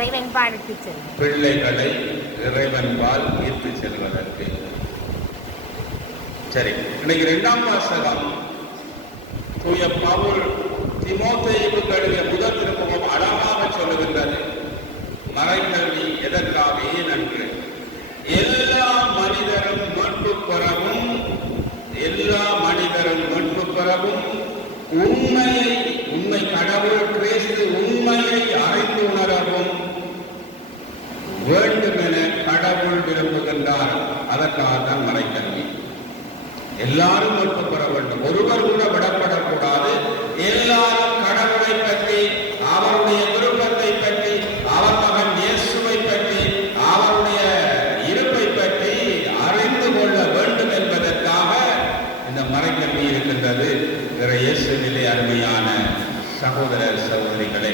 இறைவன் பாடுத்து செல்வது பிள்ளைகளை இறைவன் பால் ஈர்த்து செல்வதற்கு. சரி இன்னைக்கு இரண்டாம் வாசகம். தூய பவுல் திமோத்தேயுக்கு எழுதிய முதல் திருப்பமும் அழகாக சொல்லுகின்றது. மறைக்கல்வி எதற்காக ஏன் அன்று எல்லா மனிதரும் மீட்பு பெறவும் எல்லா மனிதரும் மீட்பு பெறவும் உண்மையை உண்மை கடவுள் கிறிஸ்து உண்மையை அறிந்து உணரவும் வேண்டுமென கடவுள் விரும்புகின்றார் அதற்காக தான் மறைக்கல்வி எல்லாரும் மீட்பு பெற வேண்டும் ஒருவர் கூட விடப்படக்கூடாது எல்லாரும் கடவுளை பற்றி அவருடைய விருப்பத்தை பற்றி அவர் மகன் இயேசுவை பற்றி அவருடைய இருப்பை பற்றி அறிந்து கொள்ள வேண்டும் என்பதற்காக இந்த மறைக்கல்வி இருக்கின்றது பிற இயேசுவிலே அருமையான சகோதர சகோதரிகளே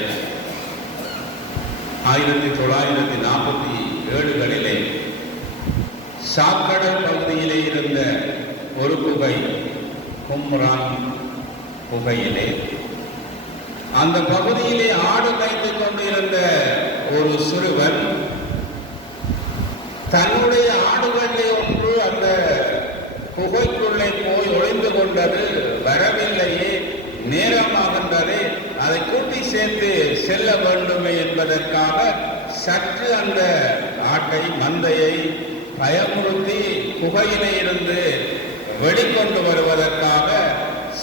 ஆயிரத்தி தொள்ளாயிரத்தி நாற்பத்தி ஏழுகளிலே சாக்கடல் பகுதியிலே இருந்த ஒரு குகை கும்ரான் குகையிலே அந்த பகுதியிலே ஆடு மேய்த்துக் கொண்டிருந்த ஒரு சிறுவன் தன்னுடைய ஆடுகளிலே ஒன்று அந்த குகைக்குள்ளே போய் ஒளிந்து கொண்டது வரவில்லையே. நேரமாகின்றது அதை கூட்டி சேர்த்து செல்ல வேண்டுமே என்பதற்காக சற்று அந்த ஆட்டை மந்தையை பயமுறுத்தி குகையிலே இருந்து வெளிக்கொண்டு வருவதற்காக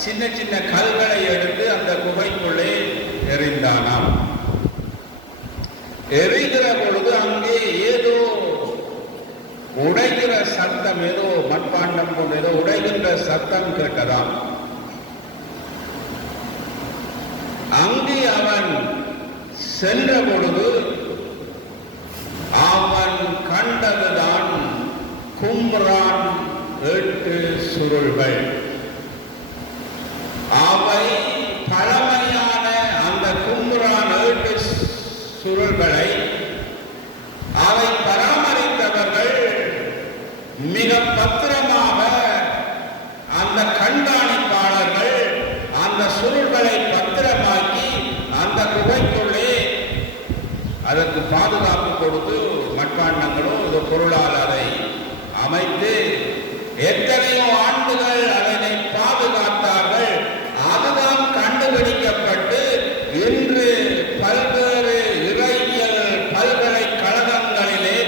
சின்ன சின்ன கல்களை எடுத்து அந்த குகைக்குள்ளே எறிந்தானாம். எரிகிற பொழுது அங்கே ஏதோ உடைகிற சத்தம் ஏதோ மட்பாண்டம் போன்ற ஏதோ உடைகின்ற சத்தம் கேட்டதாம். அங்கே அவன் சென்ற பொழுது அவன் கண்டதுதான் கும்ரான் எட்டு சுருள்கள். அவை பழமையான அந்த கும்ரான் ஏட்டு சுருள்களை அவை பராமரித்தவர்கள் மிக பத்து அந்த கண்காணிப்பாளர்கள் அந்த சுருள்களை பத்திரமாக்கி அந்த குகைக்குள்ளே அதற்கு பாதுகாப்பு கொடுத்து மட்பாண்டங்களும் இது பொருளால் அதை அமைத்து எத்தனையோ ஆண்டுகள் அதனை பாதுகாத்தார்கள் அதுதான் கண்டுபிடிக்கப்பட்டு இன்று பல்வேறு இறையியல் பல்கலைக்கழகங்களிலே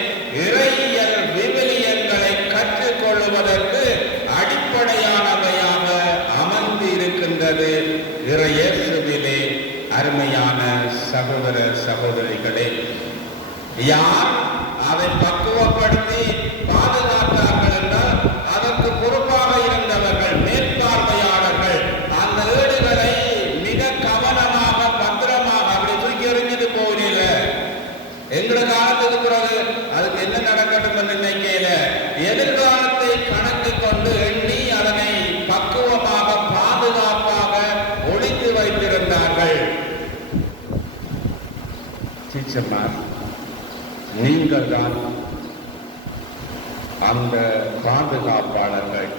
இறையியல் விவிலியங்களை கற்றுக்கொள்வதற்கு அடிப்படையானவையாக அமர்ந்து இருக்கின்றது இறையேசுவிலே அருமையான சகோதர சகோதரிகளே யார் அதை பக்குவப்படுத்தி பாதுகாத்தார்கள் என்றால் அதற்கு பொறுப்பாக இருந்தவர்கள் மேற்பார்வையாளர்கள் அந்த ஏடுகளை மிக கவனமாக பத்திரமாக அப்படி தூக்கி எறிஞ்சிட்டு போகல எங்கள காலத்துக்கு பிறகு அதுக்கு என்ன நடக்கட்டும் என்று நினைக்கையில எதிர்காலத்தை கணக்கு கொண்டு எண்ணி அதனை பக்குவமாக பாதுகாப்பாக ஒழித்து வைத்திருந்தார்கள். டீச்சர்மார் நீங்கள் தான் அந்த பாதுகாப்பாளர்கள்.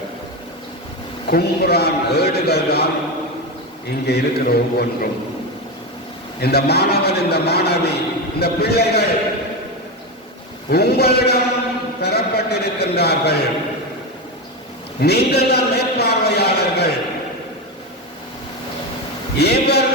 கும்ரான் ஏடுகள் தான் இங்கே இருக்கிற ஒவ்வொன்றும். இந்த மாணவன் இந்த மாணவி இந்த பிள்ளைகள் உங்களிடம் பெறப்பட்டிருக்கின்றார்கள். நீங்கள் தான் மேற்பார்வையாளர்கள். இவர்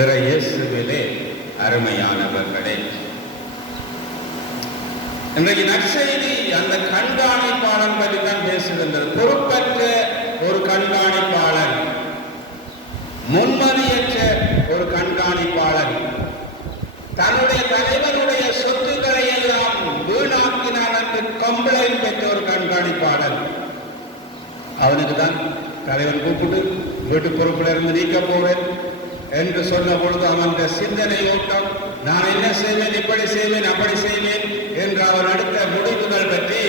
இறை இயேசுவிலே அருமையானவர்களே. இன்றைக்கு நற்செய்தி அந்த கண்காணிப்பாளன் பற்றி தான் பேசுகின்றது. பொறுப்பற்ற ஒரு கண்காணிப்பாளர் முன்மதியற்ற ஒரு கண்காணிப்பாளன். தன்னுடைய தலைவனுடைய சொத்துக்களை எல்லாம் வீணாக்கினான் என்று கம்ப்ளைண்ட் பெற்ற ஒரு கண்காணிப்பாளர் அவனுக்கு தான் தலைவன் கூப்பிட்டு வீட்டு பொறுப்பில் இருந்து நீக்க போவேன். என்று சொன்ன பொழுது அவன் சிந்தனை ஓட்டம் நான் என்ன செய்வேன் இப்படி செய்வேன் அப்படி செய்வேன் என்று அவர் எடுத்த முடிவுகள் பற்றி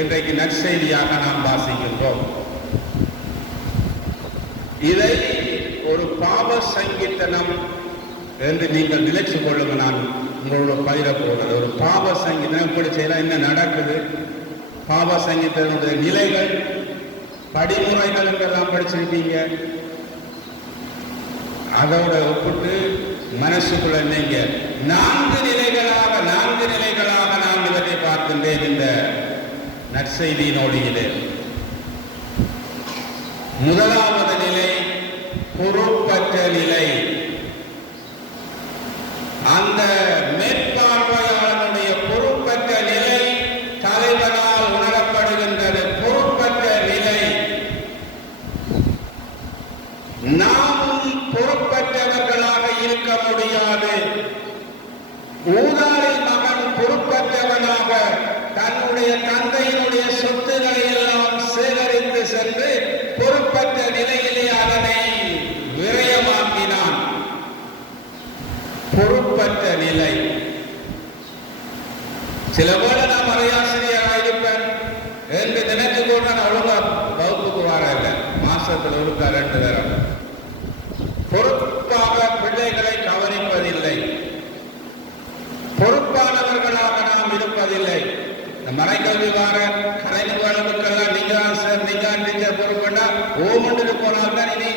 இன்றைக்கு நற்செய்தியாக நாம் வாசிக்கின்றோம். இதை ஒரு பாவ சங்கீதனம் என்று நீங்கள் நினைச்சு கொள்ளுங்க நான் உங்களோட பயிர போகிறது ஒரு பாவ சங்கீதம் இப்படி செய்யலாம் என்ன நடக்குது? பாவ சங்கீதனுடைய நிலைகள் படிமுறைகள் என்றெல்லாம் படிச்சிருப்பீங்க. அதோட ஒப்பிட்டு மனசுக்குள்ள நீங்க நான்கு நிலைகளாக நான்கு நிலைகளாக நான் இவற்றை பார்க்கின்றேன் இந்த நற்செய்தியினோடியிலே முதலாவது நிலை பொறுப்பற்ற நிலை அந்த மேற்பார்வையாளனுடைய பொறுப்பற்ற நிலை தலைவனால் உணரப்படுகின்றது பொறுப்பற்ற நிலை நாமும் பொறுப்பற்றவர்களாக இருக்க முடியாது ஊதாரி மகன் பொறுப்பற்றவனாக தன்னுடைய தந்தையினுடைய சொத்துக்களை எல்லாம் சேகரித்து சென்று பொறுப்பற்ற நிலையிலே அதனை விரயமாக்கினான் பொறுப்பற்ற நிலை சில வேளை நான் மறையாசிரியராக இருப்பேன் என்று நினைச்சு கூட நான் ஒழுங்கா வகுப்புக்கு வரல மாசத்துல ஒருக்கா ரெண்டு பேரும் பொறுப்பாக பிள்ளைகளை கவனிப்பதில்லை பொறுப்பானவர்களாக நாம் இருப்பதில்லை இந்த மறைக்கல்வி வார கலைஞர் வாழ்வுக்கெல்லாம் நீங்க தான் சார் நீங்க தான் டீச்சர் பொறுப்புண்டா ஓமண்டுக்கு போனால் தான் இனி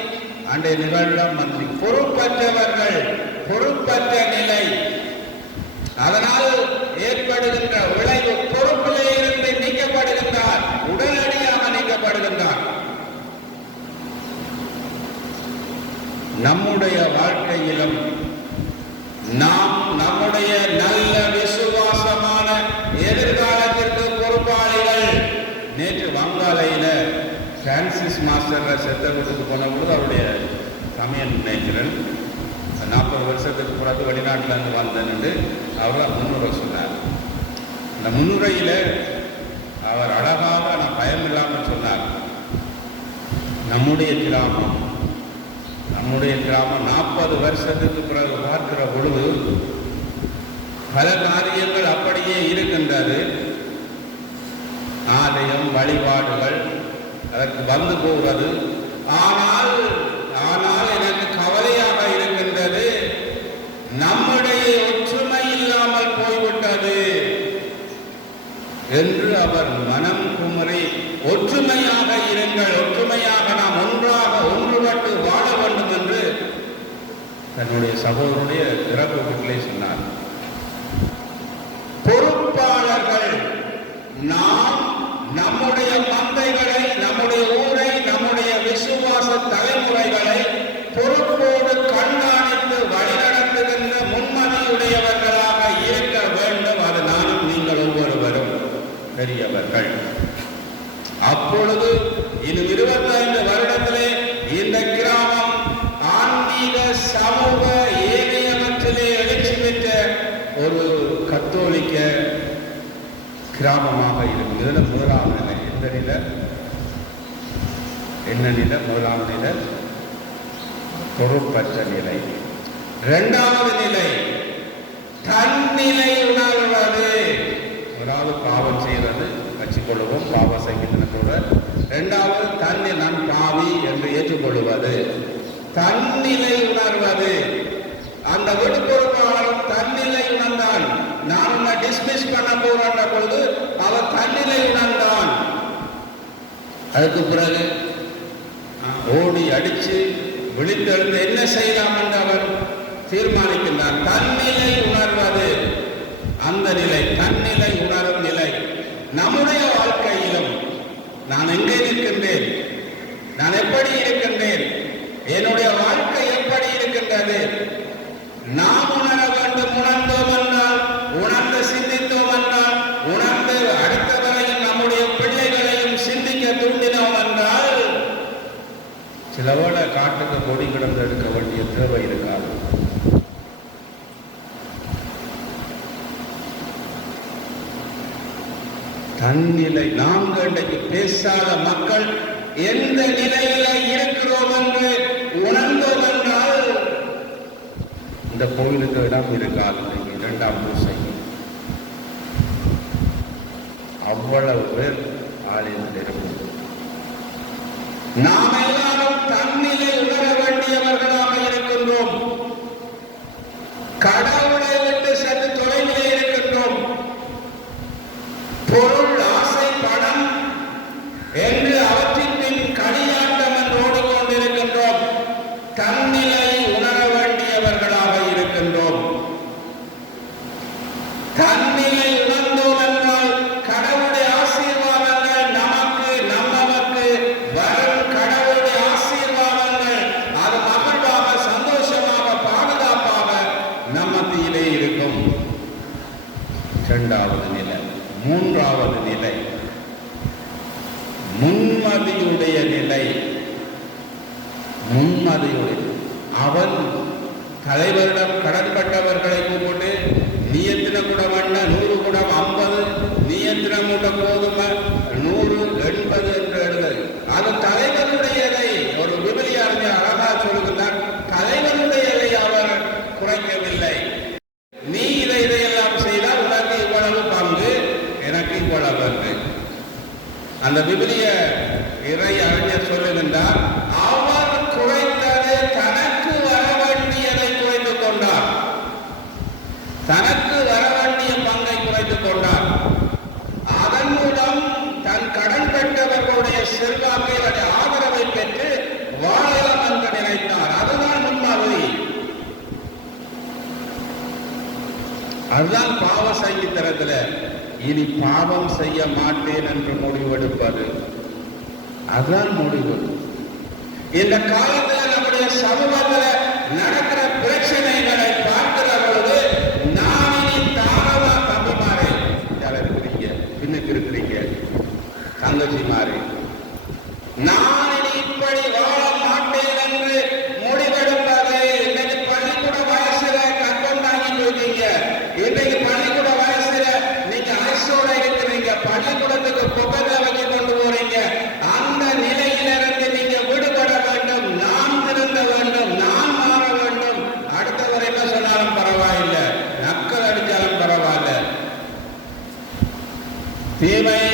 அன்றைய நிகழ்வுலாம் மந்திரி பொறுப்பற்றவர்கள் பொறுப்பற்ற நிலை அதனால் ஏற்படுகின்ற விளைவு பொறுப்பிலே இருந்து நீக்கப்படுகின்றார் உடனடியாக நீக்கப்படுகின்றார் நம்முடைய வாழ்க்கையிலும் நாம் நம்முடைய நல்ல விசுவாசமான எதிர்காலத்திற்கு பொறுப்பாளிகள் நேற்று வங்காளையில பிரான்சிஸ் மாஸ்டர் செத்த வீட்டுக்கு போன பொழுது அவருடைய சமையல் நினைக்கிறேன் நாற்பது வருஷத்துக்கு பிறகு வெளிநாட்டிலேருந்து வந்தேன்னு அவர் முன்னுரை சொன்னார். இந்த முன்னுரையில் அவர் அழகாக நான் பயம் இல்லாமல் சொன்னார். நம்முடைய கிராமம் நம்முடைய கிராமம் நாற்பது வருஷத்துக்கு பிறகு பார்க்கிற பொழுது பல காரியங்கள் அப்படியே இருக்கின்றது. ஆலயம் வழிபாடுகள் அதற்கு வந்து போவது ஆனால் ஆனால் எனக்கு கவலையாக இருக்கின்றது. நம்முடைய ஒற்றுமை இல்லாமல் போய்விட்டது என்று அவர் மனம் குமரி ஒற்றுமையாக இருங்கள் ஒற்றுமையாக நாம் ஒன்றாக ஒன்றுபட்டு வாழ வேண்டும் என்று தன்னுடைய சகோதரனுடைய இறப்பு வீட்டிலே சொன்னார் பொறுப்பாளர்கள் நாம் நம்முடைய மந்தைகளை நம்முடைய ஊரை நம்முடைய விசுவாச தலைமுறைகளை பொறுப்போடு கண்காணித்து வழிநடத்துகின்ற முன்மதியுடையவர்களாக இருக்க வேண்டும் அது நானும் நீங்கள் ஒவ்வொருவரும் பெரியவர்கள் அப்பொழுது இன்னும் இருபத்தைந்து வருடத்திலே இந்த கிராமம் ஆன்மீக சமூக ஏனையவற்றிலே எழுச்சி பெற்ற ஒரு கத்தோலிக்க கிராமமாக இருக்கும். இதில் முதலாம் நிலை. எந்த நிலை? என்ன நிலை? முதலாம் நிலை? பொறுப்பற்ற நிலை. இரண்டாவது நிலை தன்னிலை உணர்வது. முதலாவது பாவம் செய்வது வச்சுக்கொள்ளுவோம். பாவ சங்கீதனத்தோட இரண்டாவது தன்னை நான் பாவி என்று ஏற்றுக்கொள்வது தன்னிலை உணர்வது. அந்த விடுபொறுப்பாளர் தன்னிலை உணர்ந்தான். நான் உன்னை டிஸ்மிஸ் பண்ண போறேன்ற பொழுது அவர் தன்னிலை உணர்ந்தான். அதுக்கு பிறகு ஓடி அடிச்சு விழித்தெழுந்து என்ன செய்யலாம் என்று அவர் தீர்மானிக்கின்றார். தன்னிலை உணர்வது. அந்த நிலை தன்னிலை உணர்வு நம்முடைய வாழ்க்கையிலும் நான் எங்கே இருக்கின்றேன்? நான் எப்படி இருக்கின்றேன்? என்னுடைய வாழ்க்கை எப்படி இருக்கின்றது? நாம் உணர வேண்டும் உணர்ந்தோம் என்றால் உணர்ந்து சிந்தித்தோம் என்றால் உணர்ந்து அடுத்தவரையும் நம்முடைய பிள்ளைகளையும் சிந்திக்க தூண்டினோம் என்றால் சிலவோட காட்டுக்கு கொடி கிடந்து எடுக்க வேண்டிய தேவை இருக்காது தன்னிலை. நாங்கள் இன்றைக்கு பேசாத மக்கள் எந்த நிலையில இருக்கிறோம் என்று உணர்ந்தோம் என்றால் இந்த கோயிலுக்கு இடம் இருக்காது. இரண்டாம் பூசை. அவ்வளவு பேர் ஆலயத்தில் இருக்கும் நாம் எல்லாம் தன்னிலை உணர வேண்டியவர்களாக இருக்கின்றோம் கடவுளை விட்டு சற்று தொலைவிலே இருக்கின்றோம் பொருள் ஆசை பணம் என்று அவற்றின் பின் களியாட்டம் என்று ஓடிக்கொண்டிருக்கின்றோம் தன்னிலை உணர வேண்டியவர்களாக இருக்கின்றோம் தன்னிலை உணர்ந்தோம் என்றால் கடவுளுடைய ஆசீர்வாதங்கள் நமக்கு நம்மவர்க்கு வரும் கடவுளுடைய ஆசீர்வாதங்கள் அது மகிழ்வாக சந்தோஷமாக பாதுகாப்பாக நம் இருக்கும். இரண்டாவது நிலை மூன்றாவது நிலை முன்மதியுடைய நிலை. முன்மதியுடைய அவன் தலைவரிடம் கடன்பட்டவர்களை கூப்பிட்டு நீ எத்தனை அந்த விபிலிய இறை அறிஞர் சொல்லுகின்றார் அவர் குறைந்ததை தனக்கு வர வேண்டியதை குறைந்து கொண்டார். தனக்கு வர வேண்டிய பங்கை குறைத்துக் கொண்டார். அதன் மூலம் தன் கடன் பெற்றவர்களுடைய செல்வாக்கை ஆதரவை பெற்று வாழலாம் என்று நினைத்தார். அதுதான் முன்மாதிரி அதுதான் பாவ சங்கீத்திரத்துல இனி பாவம் செய்ய மாட்டேன் என்று முடிவெடுப்பது அதுதான் முடிவு. இந்த காலத்தில் நம்முடைய சமூகத்தில் நடக்கிற பிரச்சனைகளை பார்க்கிற பொழுது நான் இனி தாரவா தம்பி மாறே இருக்கிறீங்க? பின்னுக்கு இருக்கிறீங்க? தங்கச்சி மாறே. Amen.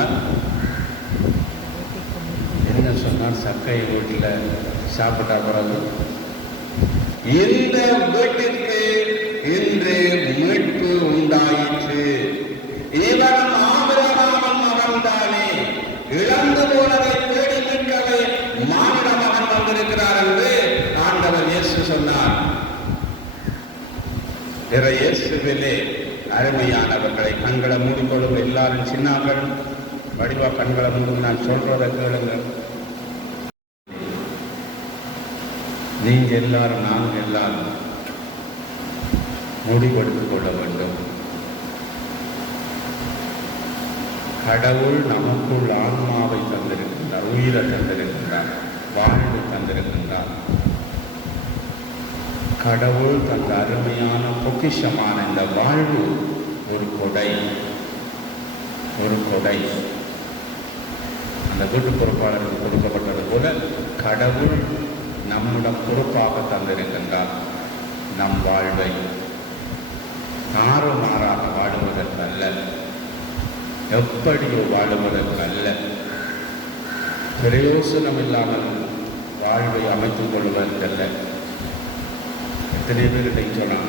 சொன்னார். என்ன சொன்னார்? சக்கை வீட்டில் சாப்பிட்டா பிறகு. இந்த வீட்டிற்கு இன்று மீட்பு உண்டாயிற்று. இவனும் ஆபிரகாமின் மகன்தானே. இழந்து போனதை தேடி நின்றவை மானிட மகன் வந்திருக்கிறார் என்று ஆண்டவர் இயேசு சொன்னார். பிற இயேசுவிலே அருமையானவர்களை கண்களை மூடிக்கொள்ளும் எல்லாரும் சின்னாக்கள். வடிவா கண்களை முன்பு நான் சொல்றதை கேளுங்க. நீங்க எல்லாரும் நாங்கள் எல்லாரும் முடிவெடுத்துக் கொள்ள வேண்டும். கடவுள் நமக்குள் ஆன்மாவை தந்திருக்கின்றார் உயிரை தந்திருக்கின்றார் வாழ்வு தந்திருக்கின்றார். கடவுள் தந்த அருமையான பொக்கிஷமான இந்த வாழ்வு ஒரு கொடை ஒரு கொடை. அந்த வீட்டு பொறுப்பாளருக்கு கொடுக்கப்பட்டது போல கடவுள் நம்மிடம் பொறுப்பாக தந்திருக்கின்றார். நம் வாழ்வை மாறாக வாழுவதற்கல்ல. எப்படியோ வாழுவதற்கல்ல. பிரயோசனம் இல்லாமல் வாழ்வை அமைத்துக் கொள்வதற்கல்ல. எத்தனை பேர்கிட்ட சொன்னான்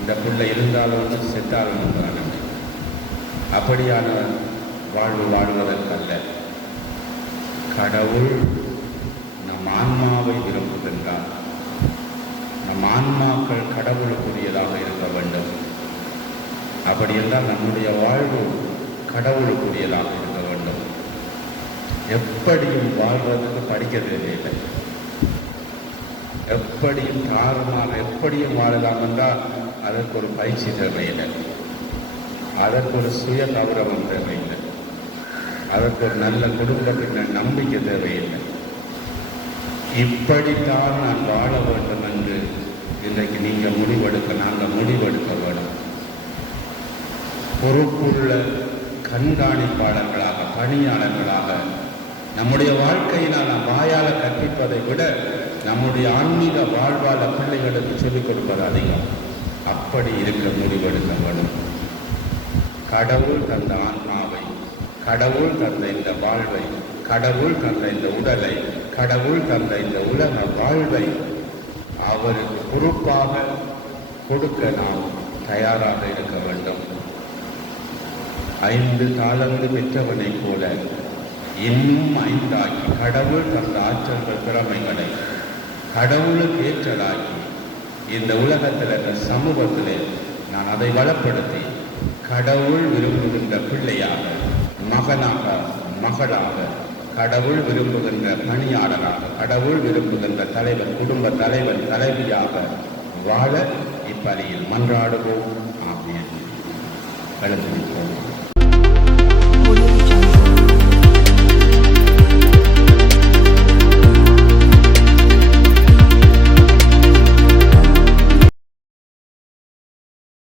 இந்த பிள்ளை இருந்தாலும் வந்து செத்தாலும் அப்படியான வாழ்வு வாழ்வதற்கல்ல. கடவுள் நம் ஆன்மாவை விரும்புகின்றார். நம் ஆன்மாக்கள் கடவுளுக்குரியதாக இருக்க வேண்டும். அப்படியெல்லாம் நம்முடைய வாழ்வு கடவுளுக்குரியதாக இருக்க வேண்டும். எப்படியும் வாழ்வதற்கு படிக்க தேவையில்லை. எப்படியும் தாறுமாறு எப்படியும் வாழலாம் என்றால் அதற்கு ஒரு பயிற்சி தேவையில்லை. அதற்கு ஒரு சுய கௌரவம் தேவையில்லை. அதற்கு ஒரு நல்ல குடும்பத்தின் நம்பிக்கை தேவையில்லை. இப்படித்தான் நான் வாழ வேண்டும் என்று இன்றைக்கு நீங்கள் முடிவெடுக்க நாங்கள் முடிவெடுக்க வேண்டும். பொறுப்புள்ள கண்காணிப்பாளர்களாக பணியாளர்களாக நம்முடைய வாழ்க்கையினால் நாம் வாயால் கற்பிப்பதை விட நம்முடைய ஆன்மீக வாழ்வாள பிள்ளைகளுக்கு சொல்லிக் கொடுப்பது அதிகம். அப்படி இருக்க முடிவெடுக்க வேண்டும். கடவுள் தந்த ஆன்மீக கடவுள் தந்த இந்த வாழ்வை கடவுள் தந்த இந்த உடலை கடவுள் தந்த இந்த உலக வாழ்வை அவருக்கு பொறுப்பாக கொடுக்க நாம் தயாராக இருக்க வேண்டும். ஐந்து தாளந்து பெற்றவனைப் போல இன்னும் ஐந்தாக்கி கடவுள் தந்த ஆற்றல்கள் திறமைகளை கடவுளுக்கு ஏற்றதாக்கி இந்த உலகத்தில் இந்த சமூகத்தில் நான் அதை வளப்படுத்தி கடவுள் விரும்புகின்ற பிள்ளையாக மகனாக மகளாக கடவுள் விரும்புகின்ற பணியாளராக கடவுள் விரும்புகின்ற தலைவர் குடும்ப தலைவன் தலைவியாக வாழ இப்பணியில் மன்றாடுவோம். ஆகிய எழுந்து